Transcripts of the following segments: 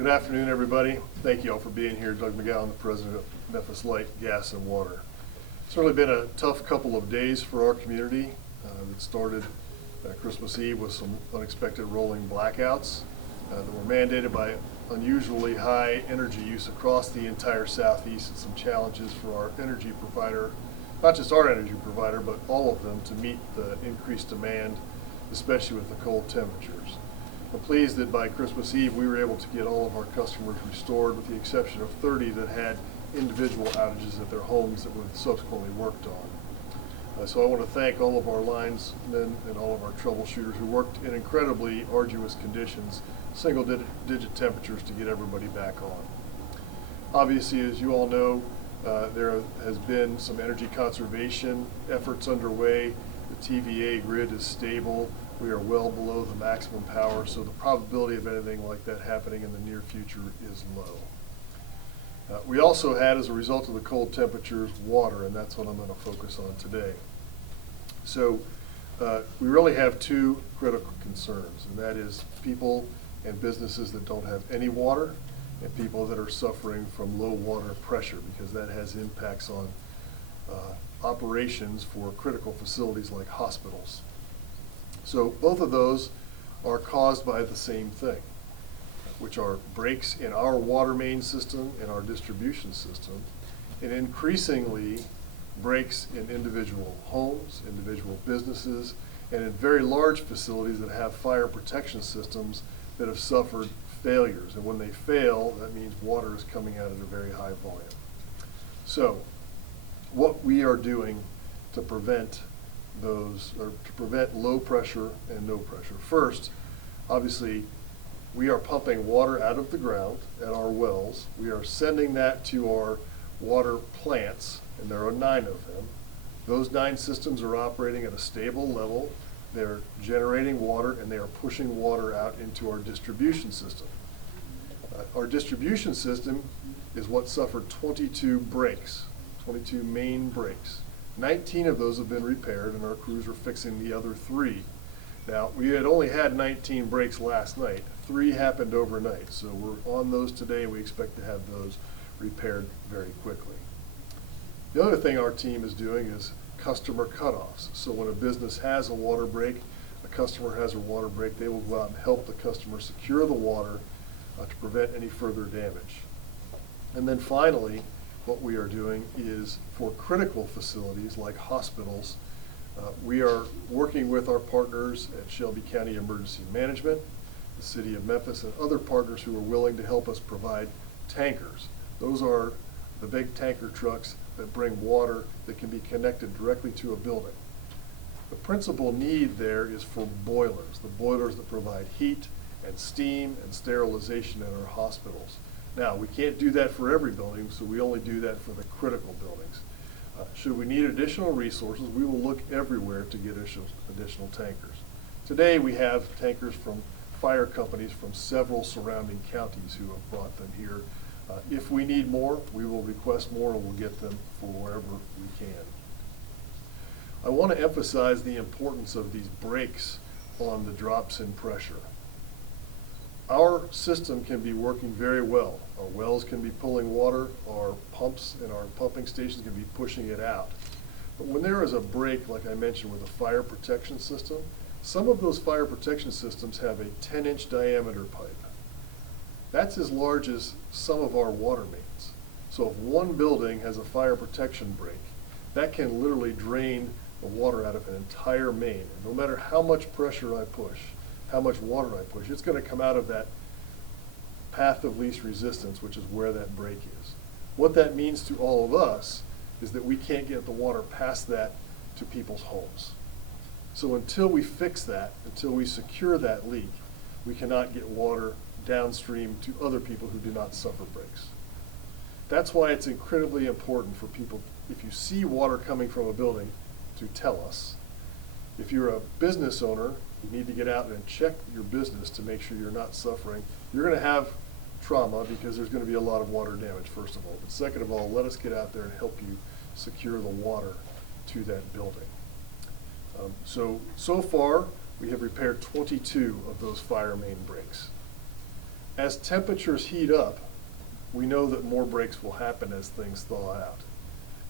Good afternoon, everybody. Thank you all for being here. Doug McGowan, the president of Memphis Light, Gas, and Water. Certainly been a tough couple of days for our community. It started Christmas Eve with some unexpected rolling blackouts that were mandated by unusually high energy use across the entire southeast, and some challenges for our energy provider, not just our energy provider, but all of them, to meet the increased demand, especially with the cold temperatures. I'm pleased that by Christmas Eve we were able to get all of our customers restored, with the exception of 30 that had individual outages at their homes that were subsequently worked on. So I want to thank all of our linesmen and all of our troubleshooters who worked in incredibly arduous conditions, single-digit temperatures, to get everybody back on. Obviously, as you all know, there has been some energy conservation efforts underway. The TVA grid is stable. We are well below the maximum power, so the probability of anything like that happening in the near future is low. We also had, as a result of the cold temperatures, water, and that's what I'm going to focus on today. So we really have two critical concerns, and that is people and businesses that don't have any water, and people that are suffering from low water pressure, because that has impacts on operations for critical facilities like hospitals. So both of those are caused by the same thing, which are breaks in our water main system and our distribution system, and increasingly breaks in individual homes, individual businesses, and in very large facilities that have fire protection systems that have suffered failures. And when they fail, that means water is coming out at a very high volume. So what we are doing to prevent those, or to prevent low pressure and no pressure. First, obviously, we are pumping water out of the ground at our wells. We are sending that to our water plants, and there are 9 of them. Those 9 systems are operating at a stable level. They're generating water, and they are pushing water out into our distribution system. Our distribution system is what suffered 22 breaks, 22 main breaks. 19 of those have been repaired, and our crews are fixing the other 3. Now, we had only had 19 breaks last night. 3 happened overnight, so we're on those today. We expect to have those repaired very quickly. The other thing our team is doing is customer cutoffs. So when a business has a water break, a customer has a water break, they will go out and help the customer secure the water to prevent any further damage. And then finally, what we are doing is, for critical facilities like hospitals, we are working with our partners at Shelby County Emergency Management, the City of Memphis, and other partners who are willing to help us provide tankers. Those are the big tanker trucks that bring water that can be connected directly to a building. The principal need there is for boilers, the boilers that provide heat and steam and sterilization in our hospitals. Now, we can't do that for every building, so we only do that for the critical buildings. Should we need additional resources, we will look everywhere to get additional tankers. Today, we have tankers from fire companies from several surrounding counties who have brought them here. If we need more, we will request more, and we'll get them for wherever we can. I want to emphasize the importance of these breaks on the drops in pressure. Our system can be working very well. Our wells can be pulling water, our pumps and our pumping stations can be pushing it out. But when there is a break, like I mentioned, with a fire protection system, some of those fire protection systems have a 10-inch diameter pipe. That's as large as some of our water mains. So if one building has a fire protection break, that can literally drain the water out of an entire main. And no matter how much pressure I push, how much water I push, it's going to come out of that path of least resistance, which is where that break is. What that means to all of us is that we can't get the water past that to people's homes. So until we fix that, until we secure that leak, we cannot get water downstream to other people who do not suffer breaks. That's why it's incredibly important for people, if you see water coming from a building, to tell us. If you're a business owner, you need to get out and check your business to make sure you're not suffering. You're going to have trauma because there's going to be a lot of water damage, first of all. But second of all, let us get out there and help you secure the water to that building. So far, we have repaired 22 of those fire main breaks. As temperatures heat up, we know that more breaks will happen as things thaw out.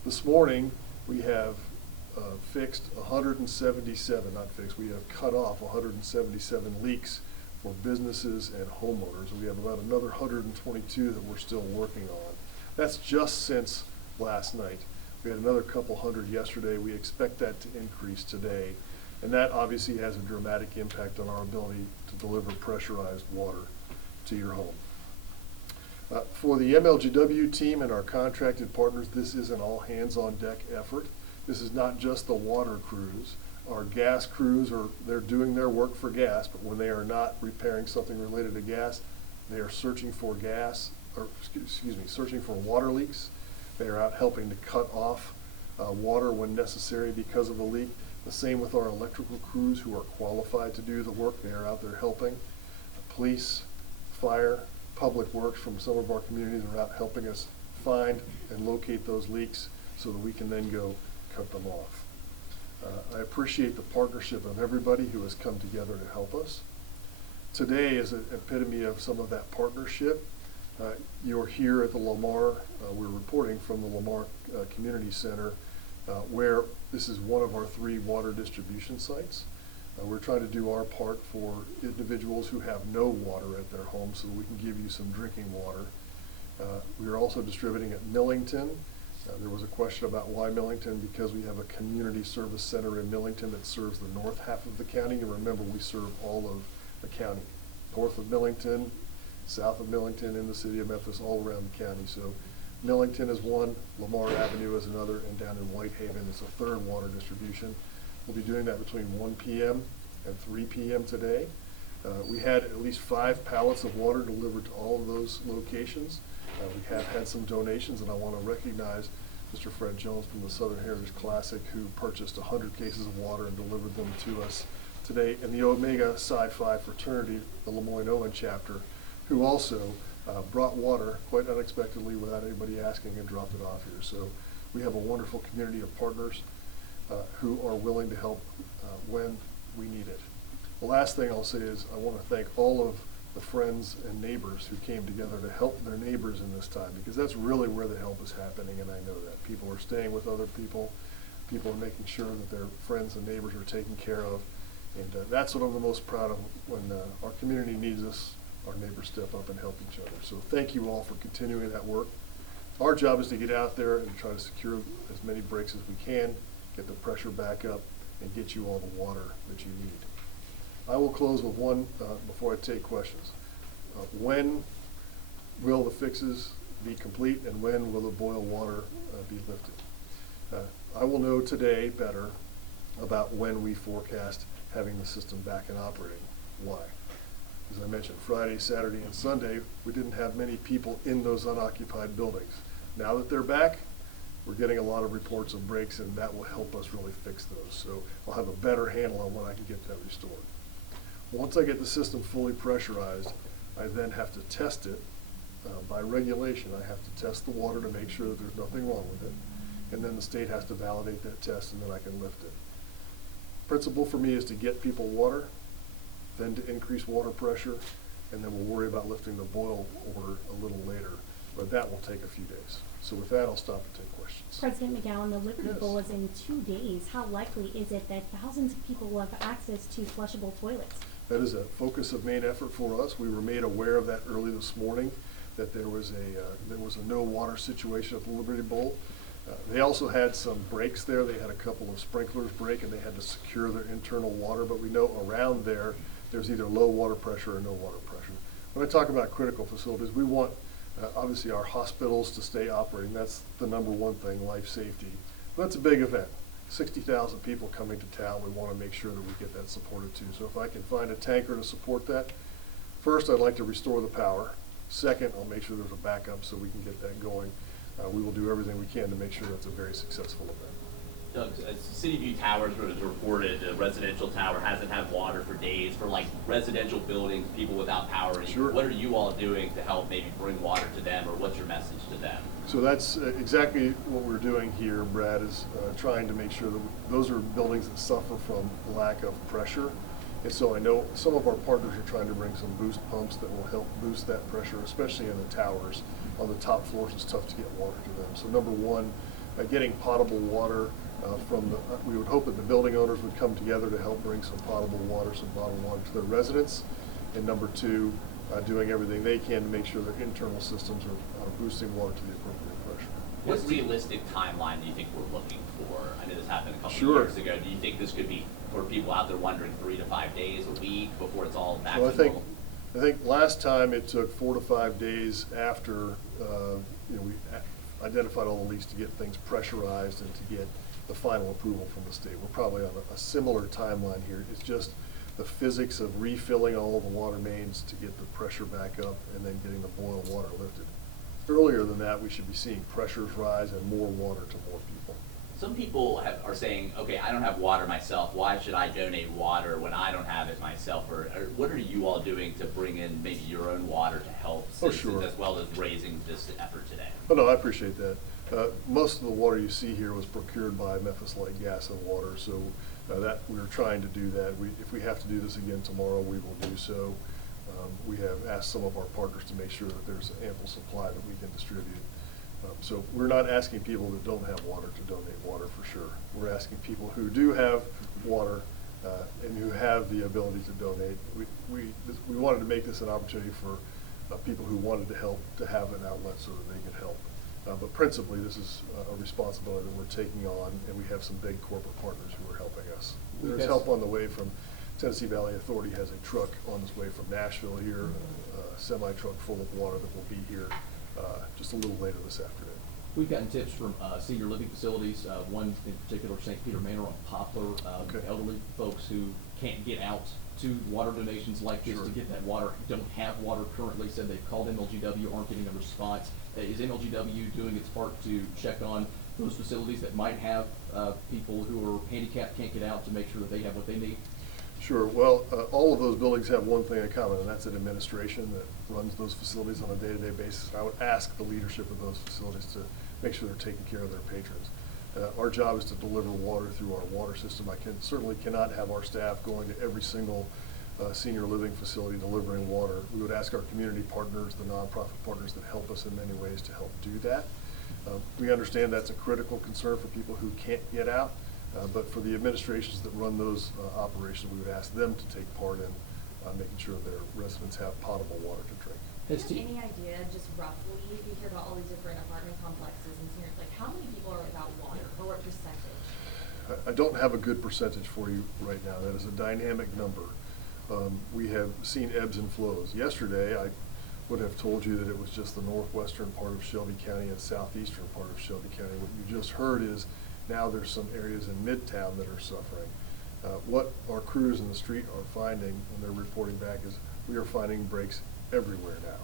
This morning, we have fixed 177, not fixed, we have cut off 177 leaks for businesses and homeowners. We have about another 122 that we're still working on. That's just since last night. We had another couple hundred yesterday. We expect that to increase today. And that obviously has a dramatic impact on our ability to deliver pressurized water to your home. For the MLGW team and our contracted partners, this is an all hands on deck effort. This is not just the water crews. Our gas crews they're doing their work for gas, but when they are not repairing something related to gas, they are searching for searching for water leaks. They are out helping to cut off water when necessary because of a leak. The same with our electrical crews who are qualified to do the work. They are out there helping. Police, fire, public works from some of our communities are out helping us find and locate those leaks so that we can then go cut them off. I appreciate the partnership of everybody who has come together to help us. Today is an epitome of some of that partnership. You're here at the Lamar, we're reporting from the Lamar Community Center, where this is one of our 3 water distribution sites. We're trying to do our part for individuals who have no water at their home so that we can give you some drinking water. We are also distributing at Millington. There was a question about why Millington, because we have a community service center in Millington that serves the north half of the county. And remember, we serve all of the county, north of Millington, south of Millington, in the city of Memphis, all around the county. So Millington is one, Lamar Avenue is another, and down in Whitehaven is a 3rd water distribution. We'll be doing that between 1 p.m. and 3 p.m. today. We had at least 5 pallets of water delivered to all of those locations. We have had some donations, and I want to recognize Mr. Fred Jones from the Southern Heritage Classic, who purchased 100 cases of water and delivered them to us today, and the Omega Psi Phi fraternity, the Lemoyne Owen chapter, who also brought water quite unexpectedly without anybody asking and dropped it off here. So we have a wonderful community of partners who are willing to help when we need it. The last thing I'll say is I want to thank all of the friends and neighbors who came together to help their neighbors in this time, because that's really where the help is happening, and I know that. People are staying with other people. People are making sure that their friends and neighbors are taken care of, and that's what I'm the most proud of. When our community needs us, our neighbors step up and help each other. So thank you all for continuing that work. Our job is to get out there and try to secure as many breaks as we can, get the pressure back up, and get you all the water that you need. I will close with one before I take questions. When will the fixes be complete, and when will the boil water be lifted? I will know today better about when we forecast having the system back and operating. Why? As I mentioned, Friday, Saturday, and Sunday, we didn't have many people in those unoccupied buildings. Now that they're back, we're getting a lot of reports of breaks, and that will help us really fix those. So I'll have a better handle on when I can get that restored. Once I get the system fully pressurized, I then have to test it. By regulation, I have to test the water to make sure that there's nothing wrong with it. And then the state has to validate that test, and then I can lift it. Principle for me is to get people water, then to increase water pressure, and then we'll worry about lifting the boil order a little later. But that will take a few days. So with that, I'll stop and take questions. President McGowan, the Liquid Yes. Bowl is in 2 days. How likely is it that thousands of people will have access to flushable toilets? That is a focus of main effort for us. We were made aware of that early this morning, that there was a no water situation at the Liberty Bowl. They also had some breaks there. They had a couple of sprinklers break, and they had to secure their internal water. But we know around there's either low water pressure or no water pressure. When I talk about critical facilities, we want obviously our hospitals to stay operating. That's the number one thing, life safety. But that's a big event. 60,000 people coming to town. We want to make sure that we get that supported too. So if I can find a tanker to support that, first I'd like to restore the power. Second, I'll make sure there's a backup so we can get that going. We will do everything we can to make sure that's a very successful event. Doug, City View Towers was reported, a residential tower hasn't had water for days for like residential buildings, people without power. Sure. What are you all doing to help maybe bring water to them, or what's your message to them? So that's exactly what we're doing here, Brad, is trying to make sure that those are buildings that suffer from lack of pressure. And so I know some of our partners are trying to bring some boost pumps that will help boost that pressure, especially in the towers. On the top floors, it's tough to get water to them. So number one, getting potable water we would hope that the building owners would come together to help bring some potable water, some bottled water to their residents. And number two, doing everything they can to make sure their internal systems are boosting water to the appropriate pressure. What realistic timeline do you think we're looking for? I know this happened a couple Sure. of years ago. Do you think this could be, for people out there wondering, 3 to 5 days, a week before it's all back Well, to normal? I think last time it took 4 to 5 days after we identified all the leaks to get things pressurized and to get the final approval from the state. We're probably on a similar timeline here. It's just the physics of refilling all of the water mains to get the pressure back up and then getting the boil water lifted. Earlier than that, we should be seeing pressures rise and more water to more people. Some people are saying, okay, I don't have water myself. Why should I donate water when I don't have it myself? Or what are you all doing to bring in maybe your own water to help Oh, citizens sure. as well as raising this effort today? Oh, no, I appreciate that. Most of the water you see here was procured by Memphis Light Gas and Water, so that we were trying to do that. If we have to do this again tomorrow, we will do so. We have asked some of our partners to make sure that there's ample supply that we can distribute. So we're not asking people that don't have water to donate water for sure. We're asking people who do have water and who have the ability to donate. We wanted to make this an opportunity for people who wanted to help to have an outlet so that they could help. But principally, this is a responsibility that we're taking on, and we have some big corporate partners who are helping us. There's help on the way from Tennessee Valley Authority has a truck on its way from Nashville here, a semi-truck full of water that will be here just a little later this afternoon. We've gotten tips from senior living facilities, one in particular, St. Peter Manor on Poplar, Okay. elderly folks who can't get out to water donations like this Sure. to get that water, don't have water currently, said they've called MLGW, aren't getting a response. Is MLGW doing its part to check on those facilities that might have people who are handicapped, can't get out, to make sure that they have what they need? Sure. Well, all of those buildings have one thing in common, and that's an administration that runs those facilities on a day-to-day basis. I would ask the leadership of those facilities to make sure they're taking care of their patrons. Our job is to deliver water through our water system. I certainly cannot have our staff going to every single senior living facility delivering water. We would ask our community partners, the nonprofit partners that help us in many ways, to help do that. We understand that's a critical concern for people who can't get out. But for the administrations that run those operations, we would ask them to take part in making sure their residents have potable water to drink. Do you have any idea, just roughly, if you hear about all these different apartment complexes and seniors, like how many people are without water, or what percentage? I don't have a good percentage for you right now. That is a dynamic number. We have seen ebbs and flows. Yesterday, I would have told you that it was just the northwestern part of Shelby County and southeastern part of Shelby County. What you just heard is now there's some areas in Midtown that are suffering. What our crews in the street are finding when they're reporting back is we are finding breaks everywhere now.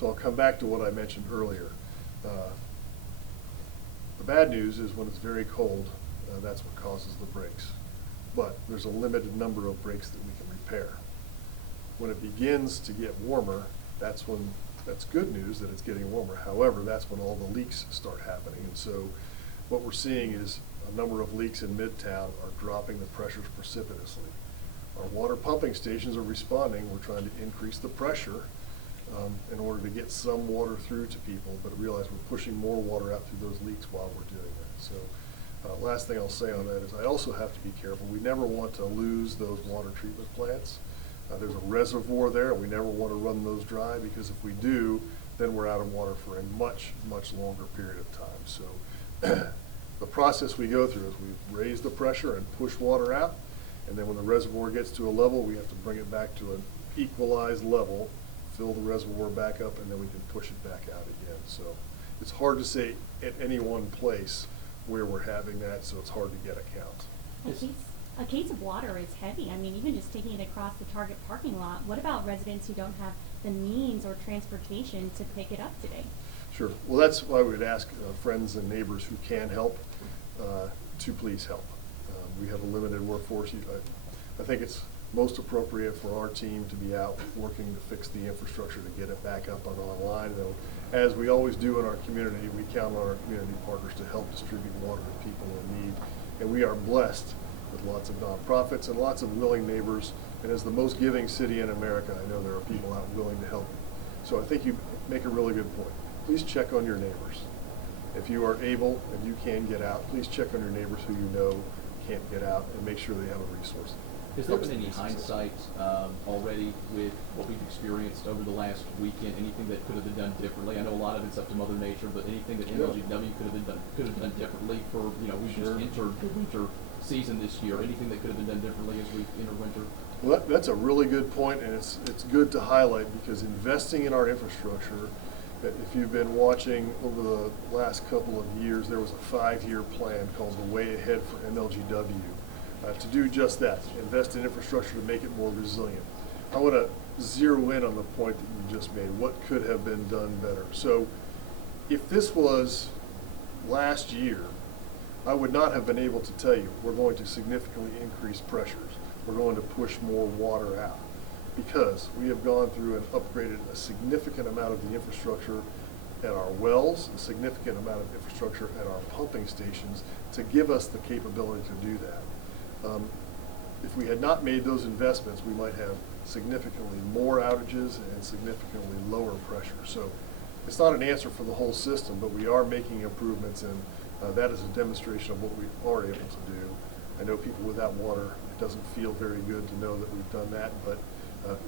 So I'll come back to what I mentioned earlier. The bad news is when it's very cold, that's what causes the breaks. But there's a limited number of breaks that we can repair. When it begins to get warmer, that's good news that it's getting warmer. However, that's when all the leaks start happening. And so what we're seeing is a number of leaks in Midtown are dropping the pressures precipitously. Our water pumping stations are responding. We're trying to increase the pressure in order to get some water through to people, but realize we're pushing more water out through those leaks while we're doing that. So last thing I'll say on that is I also have to be careful. We never want to lose those water treatment plants. There's a reservoir there, and we never want to run those dry, because if we do, then we're out of water for a much, much longer period of time. So the process we go through is we raise the pressure and push water out, and then when the reservoir gets to a level, we have to bring it back to an equalized level, fill the reservoir back up, and then we can push it back out again. So it's hard to say at any one place where we're having that, so it's hard to get a count. A case of water is heavy. I mean, even just taking it across the Target parking lot. What about residents who don't have the means or transportation to pick it up today? Sure. Well, that's why we would ask friends and neighbors who can help to please help. We have a limited workforce. I think it's most appropriate for our team to be out working to fix the infrastructure to get it back up and online. Though, as we always do in our community, we count on our community partners to help distribute water to people in need. And we are blessed with lots of nonprofits and lots of willing neighbors. And as the most giving city in America, I know there are people out willing to help you. So I think you make a really good point. Please check on your neighbors. If you are able and you can get out, please check on your neighbors who you know can't get out and make sure they have a resource. Has there been any hindsight already with what we've experienced over the last weekend? Anything that could have been done differently? I know a lot of it's up to Mother Nature, but anything that MLGW could have done differently for, we just entered the winter season this year. Anything that could have been done differently as we enter winter? Well, that's a really good point, and it's good to highlight, because investing in our infrastructure, if you've been watching over the last couple of years, there was a 5-year plan called the Way Ahead for MLGW to do just that, invest in infrastructure to make it more resilient. I want to zero in on the point that you just made. What could have been done better? So if this was last year, I would not have been able to tell you we're going to significantly increase pressures. We're going to push more water out, because we have gone through and upgraded a significant amount of the infrastructure at our wells, a significant amount of infrastructure at our pumping stations to give us the capability to do that. If we had not made those investments, we might have significantly more outages and significantly lower pressure. So it's not an answer for the whole system, but we are making improvements, and that is a demonstration of what we are able to do. I know people without water, it doesn't feel very good to know that we've done that, but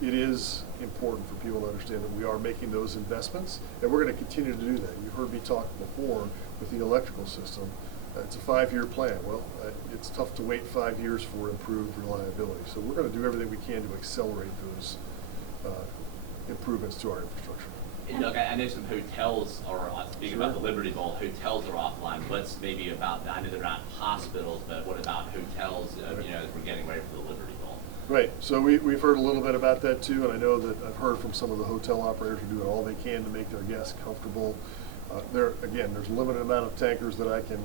it is important for people to understand that we are making those investments, and we're going to continue to do that. You heard me talk before with the electrical system. It's a 5-year plan. Well, it's tough to wait 5 years for improved reliability. So we're going to do everything we can to accelerate those improvements to our infrastructure. And Doug, I know some hotels are, speaking about the Liberty Bowl, hotels are offline. What's maybe about, I know they're not hospitals, but what about hotels, as we're getting ready for the Liberty Bowl? Right. So we've heard a little bit about that too, and I know that I've heard from some of the hotel operators who are doing all they can to make their guests comfortable. There's a limited amount of tankers that I can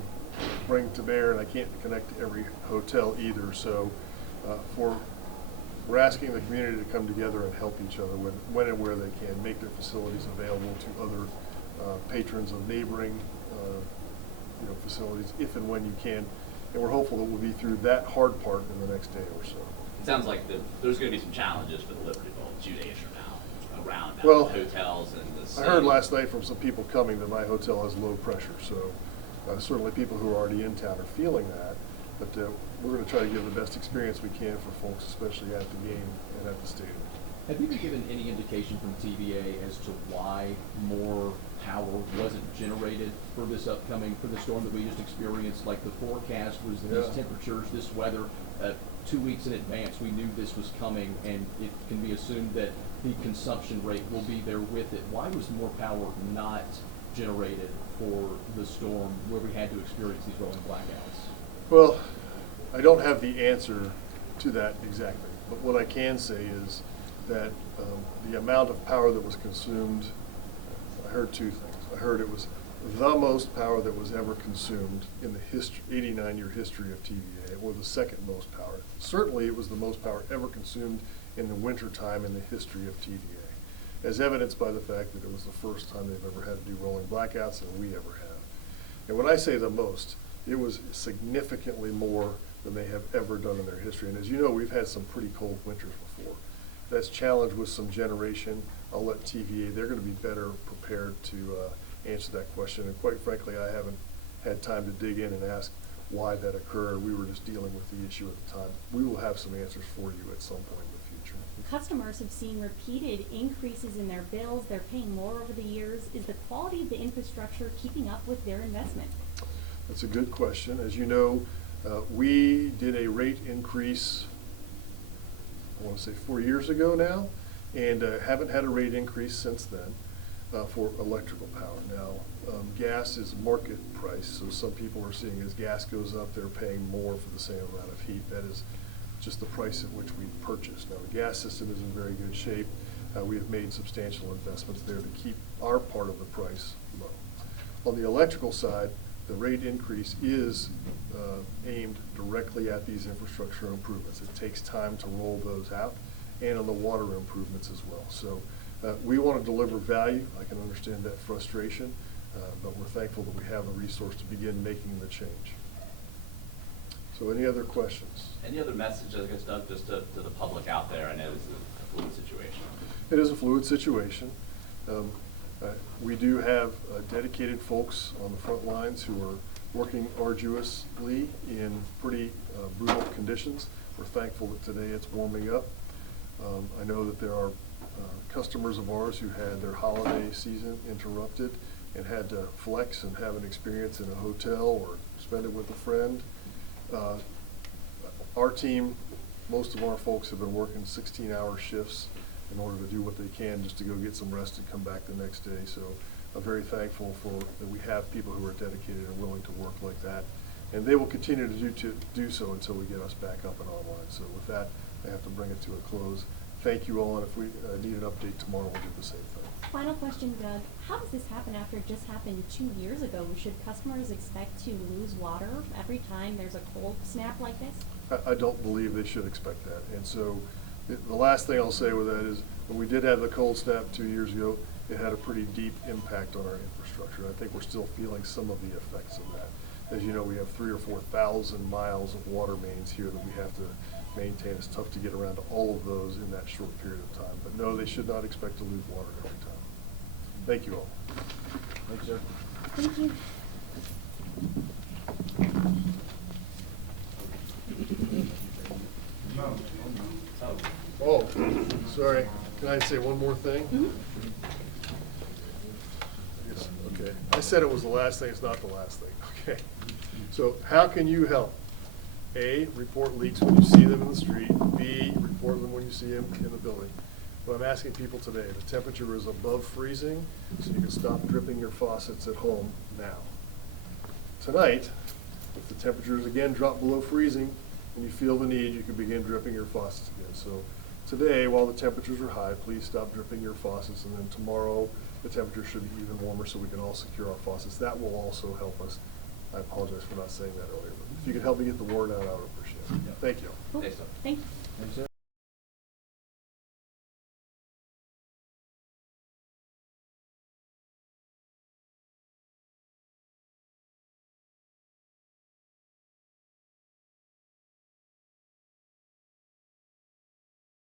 bring to bear, and I can't connect to every hotel either. So we're asking the community to come together and help each other when and where they can, make their facilities available to other patrons of neighboring facilities if and when you can. And we're hopeful that we'll be through that hard part in the next day or so. It sounds like there's going to be some challenges for the Liberty Bowl 2 days from now around hotels and the I heard last night from some people coming that my hotel has low pressure, so certainly people who are already in town are feeling that, but we're going to try to give the best experience we can for folks, especially at the game and at the stadium. Have you been given any indication from TVA as to why more power wasn't generated for this for the storm that we just experienced? Like, the forecast was these temperatures, this weather, 2 weeks in advance we knew this was coming, and it can be assumed that the consumption rate will be there with it. Why was more power not generated for the storm where we had to experience these rolling blackouts? Well, I don't have the answer to that exactly, but what I can say is that the amount of power that was consumed, I heard two things. I heard it was the most power that was ever consumed in the 89-year history of TVA, or the second most power. Certainly it was the most power ever consumed in the wintertime in the history of TVA, as evidenced by the fact that it was the first time they've ever had to do rolling blackouts, and we ever have. And when I say the most, it was significantly more than they have ever done in their history. And as you know, we've had some pretty cold winters before. That's challenged with some generation. I'll let TVA, they're going to be better prepared to answer that question. And quite frankly, I haven't had time to dig in and ask why that occurred. We were just dealing with the issue at the time. We will have some answers for you at some point in the future. Customers have seen repeated increases in their bills. They're paying more over the years. Is the quality of the infrastructure keeping up with their investment? That's a good question. As you know, we did a rate increase, I want to say 4 years ago now, and haven't had a rate increase since then for electrical power. Now, gas is market price, so some people are seeing as gas goes up, they're paying more for the same amount of heat. That is just the price at which we purchase. Now, the gas system is in very good shape. We have made substantial investments there to keep our part of the price low. On the electrical side, the rate increase is aimed directly at these infrastructure improvements. It takes time to roll those out, and on the water improvements as well. So we want to deliver value. I can understand that frustration, but we're thankful that we have the resource to begin making the change. So any other questions? Any other message, I guess, Doug, just to the public out there? I know this is a fluid situation. It is a fluid situation. We do have dedicated folks on the front lines who are working arduously in pretty brutal conditions. We're thankful that today it's warming up. I know that there are customers of ours who had their holiday season interrupted and had to flex and have an experience in a hotel or spend it with a friend. Our team, most of our folks have been working 16-hour shifts in order to do what they can just to go get some rest and come back the next day. So I'm very thankful that we have people who are dedicated and willing to work like that. And they will continue to do so until we get us back up and online. So with that, I have to bring it to a close. Thank you all, and if we need an update tomorrow, we'll do the same thing. Final question, Doug. How does this happen after it just happened 2 years ago? Should customers expect to lose water every time there's a cold snap like this? I don't believe they should expect that. And so the last thing I'll say with that is when we did have the cold snap 2 years ago, it had a pretty deep impact on our infrastructure. I think we're still feeling some of the effects of that. As you know, we have 3,000 or 4,000 miles of water mains here that we have to maintain. It's tough to get around to all of those in that short period of time. But no, they should not expect to lose water every time. Thank you all. Thanks, sir. Thank you. Oh, sorry. Can I say one more thing? Yes, okay. I said it was the last thing. It's not the last thing. Okay. So how can you help? A, report leaks when you see them in the street. B, report them when you see them in the building. But I'm asking people today, the temperature is above freezing, so you can stop dripping your faucets at home now. Tonight, if the temperatures again drop below freezing and you feel the need, you can begin dripping your faucets again. So today, while the temperatures are high, please stop dripping your faucets, and then tomorrow the temperature should be even warmer so we can all secure our faucets. That will also help us. I apologize for not saying that earlier, but if you could help me get the word out, I would appreciate it. Yeah. Thank you. Cool. Thanks, Doug. Thank you. Thanks, sir.